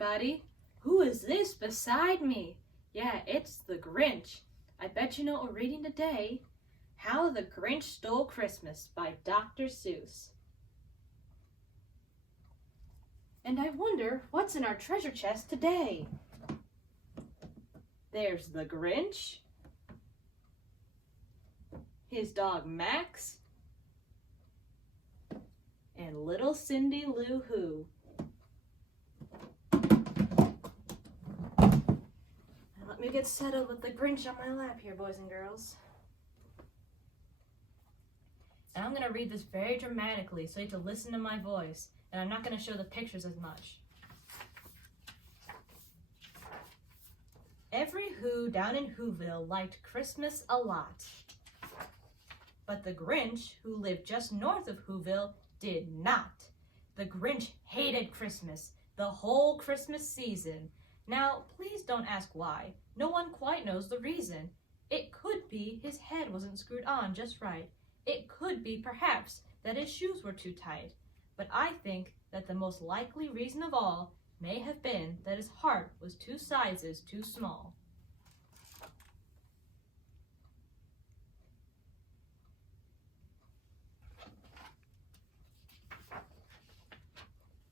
everybody! Who is this beside me? Yeah, it's the Grinch. I bet you know what we're reading today. How the Grinch Stole Christmas by Dr. Seuss. And I wonder what's in our treasure chest today. There's the Grinch, his dog Max, and little Cindy Lou Who. Let me get settled with the Grinch on my lap here, boys and girls. And I'm going to read this very dramatically, so you have to listen to my voice. And I'm not going to show the pictures as much. Every Who down in Whoville liked Christmas a lot. But the Grinch, who lived just north of Whoville, did not. The Grinch hated Christmas, the whole Christmas season. Now, please don't ask why. No one quite knows the reason. It could be his head wasn't screwed on just right. It could be, perhaps, that his shoes were too tight. But I think that the most likely reason of all may have been that his heart was 2 sizes too small.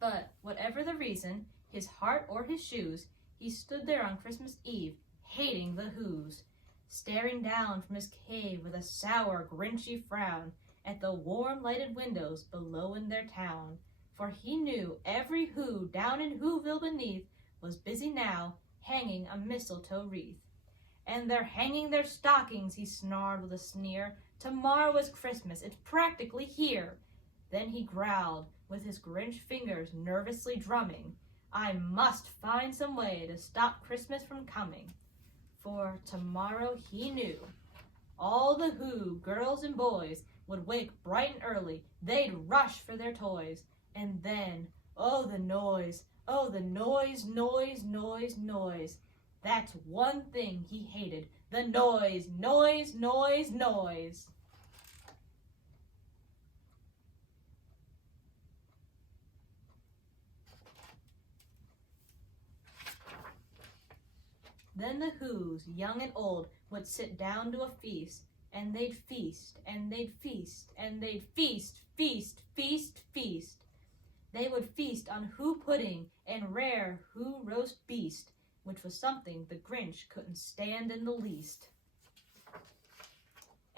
But whatever the reason, his heart or his shoes, he stood there on Christmas Eve, hating the Whos, staring down from his cave with a sour, Grinchy frown at the warm lighted windows below in their town. For he knew every Who down in Whoville beneath was busy now hanging a mistletoe wreath. And they're hanging their stockings, he snarled with a sneer. Tomorrow is Christmas, it's practically here. Then he growled, with his Grinch fingers nervously drumming, I must find some way to stop Christmas from coming. For tomorrow he knew all the Who, girls and boys, would wake bright and early. They'd rush for their toys. And then, oh the noise, noise, noise, noise. That's one thing he hated, the noise, noise, noise, noise. Then the Whos, young and old, would sit down to a feast, and they'd feast, and they'd feast, and they'd feast, feast, feast, feast. They would feast on Who pudding and rare Who roast beast, which was something the Grinch couldn't stand in the least.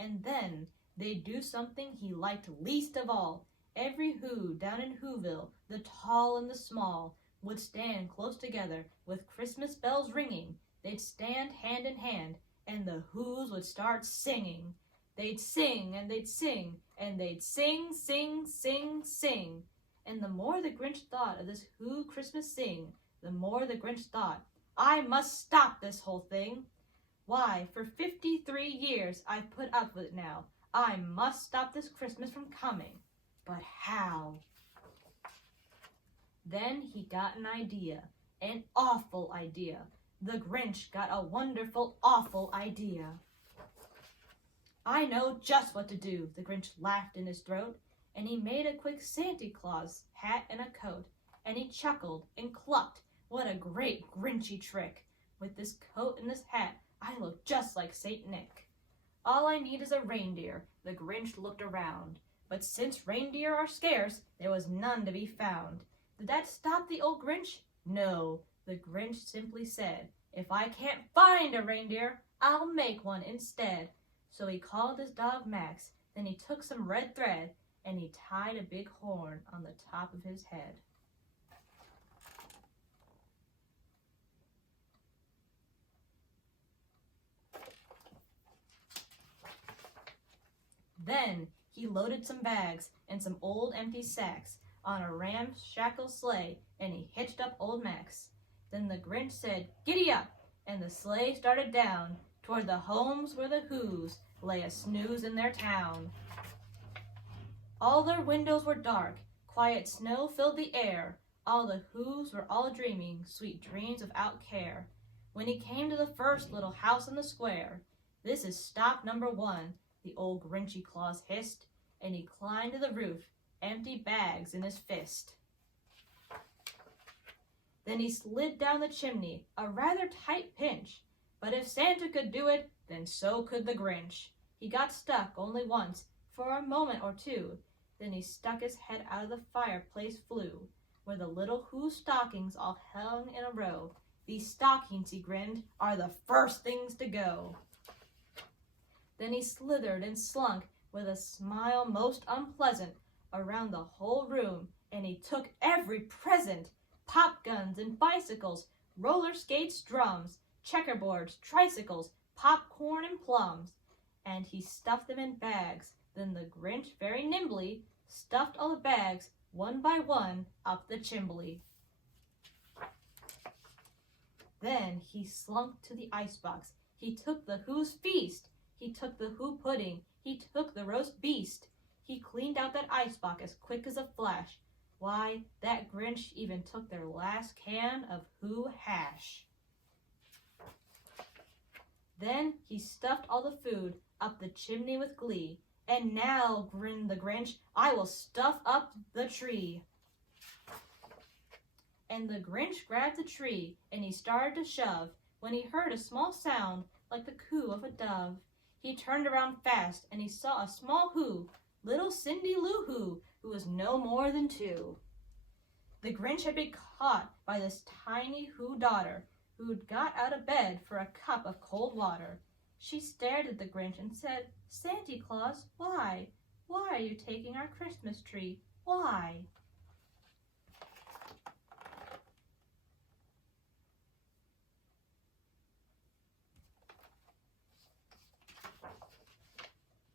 And then they'd do something he liked least of all. Every Who down in Whoville, the tall and the small, would stand close together with Christmas bells ringing. They'd stand hand in hand, and the Whos would start singing. They'd sing, and they'd sing, and they'd sing, sing, sing, sing. And the more the Grinch thought of this Who Christmas sing, the more the Grinch thought, I must stop this whole thing. Why, for 53 years I've put up with it now. I must stop this Christmas from coming. But how? Then he got an idea, an awful idea. The Grinch got a wonderful, awful idea. I know just what to do, the Grinch laughed in his throat, and he made a quick Santa Claus hat and a coat, and he chuckled and clucked. What a great Grinchy trick! With this coat and this hat, I look just like Saint Nick. All I need is a reindeer, the Grinch looked around. But since reindeer are scarce, there was none to be found. Did that stop the old Grinch? No. The Grinch simply said, if I can't find a reindeer, I'll make one instead. So he called his dog Max, then he took some red thread, and he tied a big horn on the top of his head. Then he loaded some bags and some old empty sacks on a ramshackle sleigh, and he hitched up old Max. Then the Grinch said, giddy up, and the sleigh started down toward the homes where the Whos lay a snooze in their town. All their windows were dark, quiet snow filled the air. All the Whos were all dreaming sweet dreams without care. When he came to the first little house in the square, this is stop number 1, the old Grinchy Claus hissed, and he climbed to the roof, empty bags in his fist. Then he slid down the chimney, a rather tight pinch. But if Santa could do it, then so could the Grinch. He got stuck only once, for a moment or two. Then he stuck his head out of the fireplace flue, where the little Who stockings all hung in a row. These stockings, he grinned, are the first things to go. Then he slithered and slunk, with a smile most unpleasant, around the whole room, and he took every present, pop guns and bicycles, roller skates, drums, checkerboards, tricycles, popcorn and plums, and he stuffed them in bags. Then the Grinch very nimbly stuffed all the bags, one by one, up the chimbley. Then he slunk to the icebox. He took the Who's feast. He took the Who pudding. He took the roast beast. He cleaned out that icebox as quick as a flash. Why, that Grinch even took their last can of Who hash. Then he stuffed all the food up the chimney with glee. And now, grinned the Grinch, I will stuff up the tree. And the Grinch grabbed the tree, and he started to shove, when he heard a small sound like the coo of a dove. He turned around fast, and he saw a small Who, little Cindy Lou who was no more than 2. The Grinch had been caught by this tiny Who daughter, who'd got out of bed for a cup of cold water. She stared at the Grinch and said, Santa Claus, why? Why are you taking our Christmas tree? Why?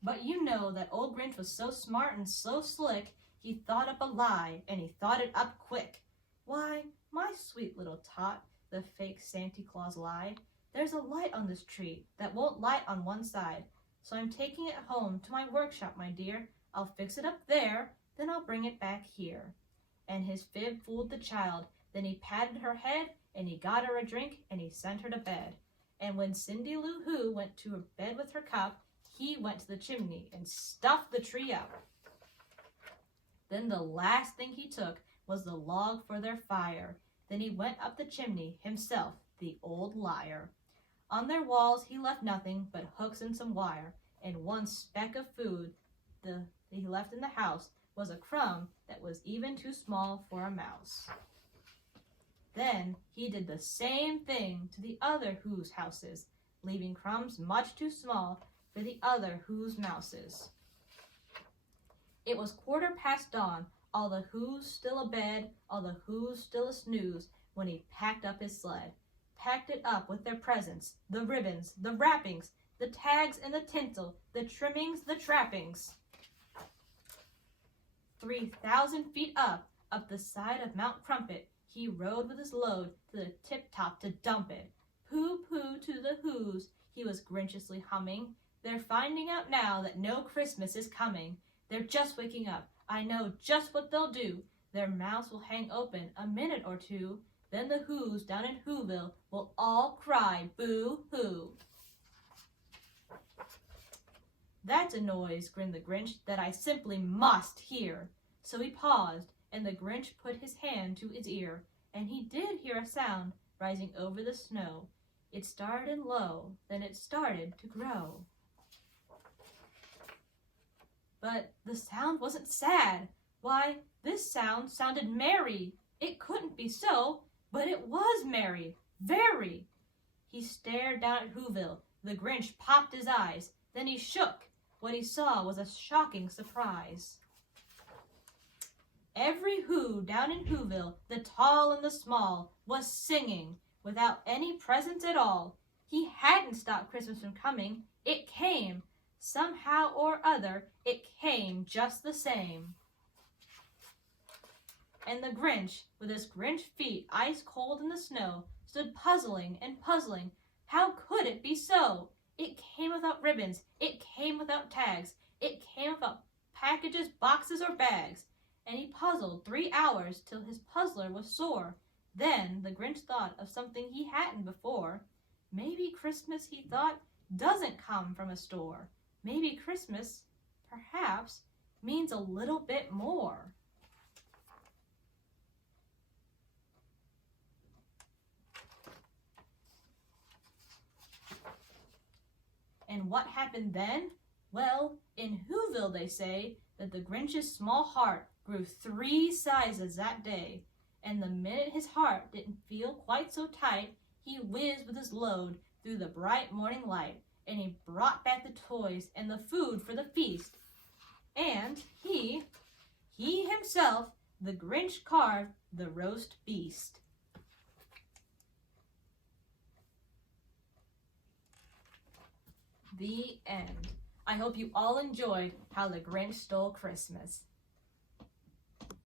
But you know that old Grinch was so smart and so slick, he thought up a lie, and he thought it up quick. Why, my sweet little tot, the fake Santa Claus lied, there's a light on this tree that won't light on one side, so I'm taking it home to my workshop, my dear. I'll fix it up there, then I'll bring it back here. And his fib fooled the child. Then he patted her head, and he got her a drink, and he sent her to bed. And when Cindy Lou Who went to her bed with her cup, he went to the chimney and stuffed the tree up. Then the last thing he took was the log for their fire. Then he went up the chimney himself, the old liar. On their walls he left nothing but hooks and some wire, and one speck of food that he left in the house was a crumb that was even too small for a mouse. Then he did the same thing to the other Who's houses, leaving crumbs much too small for the other Who's mouses. It was 1/4 dawn, all the Who's still abed, all the Who's still a snooze, when he packed up his sled. Packed it up with their presents, the ribbons, the wrappings, the tags and the tinsel, the trimmings, the trappings. 3,000 feet up the side of Mount Crumpet, he rode with his load to the tip-top to dump it. Pooh, pooh to the Who's, he was grinchiously humming. They're finding out now that no Christmas is coming. They're just waking up. I know just what they'll do. Their mouths will hang open a minute or two. Then the Who's down in Whoville will all cry boo-hoo. That's a noise, grinned the Grinch, that I simply must hear. So he paused, and the Grinch put his hand to his ear, and he did hear a sound rising over the snow. It started low, then it started to grow. But the sound wasn't sad. Why, this sound sounded merry. It couldn't be so, but it was merry, very. He stared down at Whoville. The Grinch popped his eyes. Then he shook. What he saw was a shocking surprise. Every Who down in Whoville, the tall and the small, was singing without any presents at all. He hadn't stopped Christmas from coming. It came. Somehow or other, it came just the same. And the Grinch, with his Grinch feet ice cold in the snow, stood puzzling and puzzling. How could it be so? It came without ribbons. It came without tags. It came without packages, boxes, or bags. And he puzzled 3 hours till his puzzler was sore. Then the Grinch thought of something he hadn't before. Maybe Christmas, he thought, doesn't come from a store. Maybe Christmas, perhaps, means a little bit more. what happened then? Well, in Whoville they say that the Grinch's small heart grew 3 sizes that day, and the minute his heart didn't feel quite so tight, he whizzed with his load through the bright morning light, and he brought back the toys and the food for the feast. And he himself, the Grinch, carved the roast beast. The end. I hope you all enjoyed How the Grinch Stole Christmas.